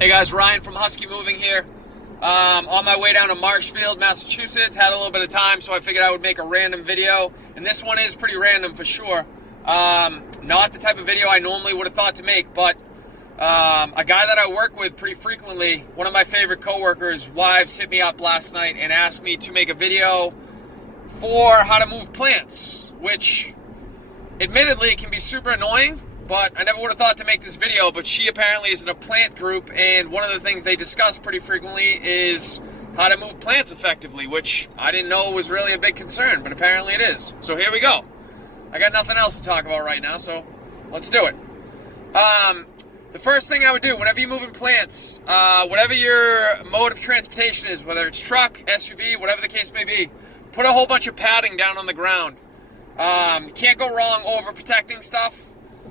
Hey guys, Ryan from Husky Moving here. On my way down to Marshfield, Massachusetts. Had a little bit of time, so I figured I would make a random video. And this one is pretty random for sure. Not the type of video I normally would have thought to make, but a guy that I work with pretty frequently, one of my favorite coworkers' wives hit me up last night and asked me to make a video for how to move plants, which admittedly can be super annoying. But I never would have thought to make this video, but she apparently is in a plant group, and one of the things they discuss pretty frequently is how to move plants effectively, which I didn't know was really a big concern, but apparently it is. So here we go. I got nothing else to talk about right now, so let's do it. The first thing I would do, whenever you're moving plants, whatever your mode of transportation is, whether it's truck, SUV, whatever the case may be, put a whole bunch of padding down on the ground. You can't go wrong over protecting stuff.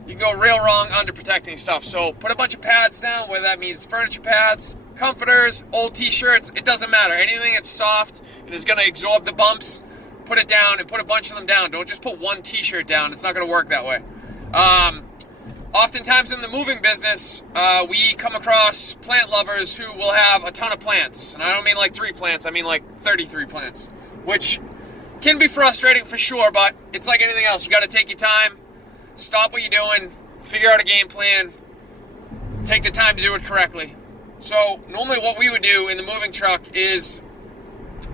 You can go real wrong under protecting stuff. So put a bunch of pads down, whether that means furniture pads, comforters, old t-shirts, it doesn't matter. Anything that's soft and is going to absorb the bumps, put it down and put a bunch of them down. Don't just put one t-shirt down. It's not going to work that way. Oftentimes in the moving business, we come across plant lovers who will have a ton of plants. And I don't mean like 3 plants, I mean like 33 plants, which can be frustrating for sure, but it's like anything else. You got to take your time. Stop what you're doing, figure out a game plan, take the time to do it correctly. So normally what we would do in the moving truck is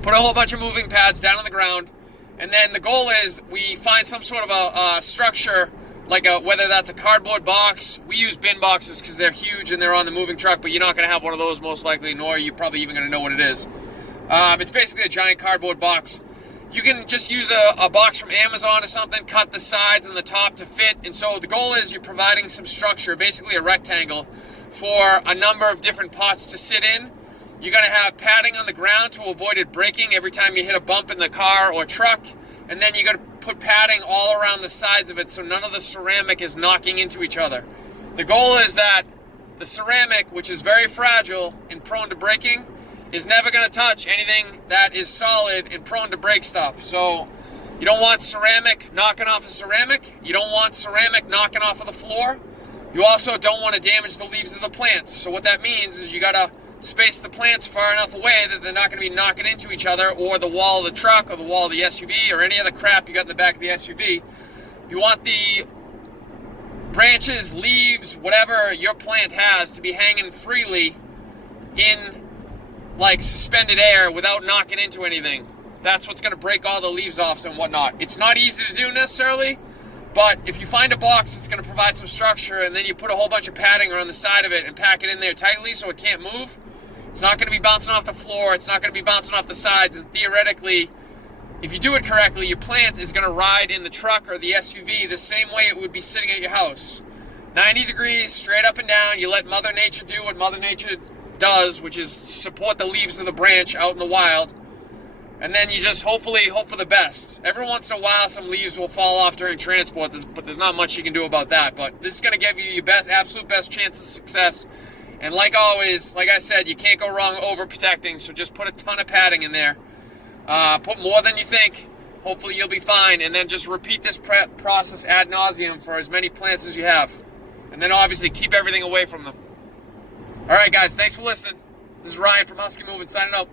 put a whole bunch of moving pads down on the ground, and then the goal is we find some sort of a structure, like whether that's a cardboard box. We use bin boxes because they're huge and they're on the moving truck, but you're not going to have one of those most likely, nor are you probably even going to know what it is. It's basically a giant cardboard box. You can just use a box from Amazon or something, cut the sides and the top to fit. And so the goal is you're providing some structure, basically a rectangle, for a number of different pots to sit in. You're going to have padding on the ground to avoid it breaking every time you hit a bump in the car or truck. And then you're going to put padding all around the sides of it so none of the ceramic is knocking into each other. The goal is that the ceramic, which is very fragile and prone to breaking, is never going to touch anything that is solid and prone to break stuff. So you don't want ceramic knocking off of ceramic. You don't want ceramic knocking off of the floor. You also don't want to damage the leaves of the plants. So what that means is you got to space the plants far enough away that they're not going to be knocking into each other or the wall of the truck or the wall of the SUV or any other crap you got in the back of the SUV. You want the branches, leaves, whatever your plant has to be hanging freely in like suspended air without knocking into anything. That's what's going to break all the leaves off and whatnot. It's not easy to do necessarily, but if you find a box that's going to provide some structure and then you put a whole bunch of padding around the side of it and pack it in there tightly so it can't move, it's not going to be bouncing off the floor, it's not going to be bouncing off the sides, and theoretically, if you do it correctly, your plant is going to ride in the truck or the SUV the same way it would be sitting at your house. 90 degrees, straight up and down. You let Mother Nature do what Mother Nature does, which is support the leaves of the branch out in the wild, and then you just hopefully hope for the best. Every once in a while some leaves will fall off during transport, but there's not much you can do about that. But this is going to give you your absolute best chance of success. And like always, like I said, you can't go wrong over protecting, so just put a ton of padding in there. Put more than you think. Hopefully you'll be fine, and then just repeat this process ad nauseum for as many plants as you have, and then obviously keep everything away from them. All right, guys, thanks for listening. This is Ryan from Husky Moving signing out.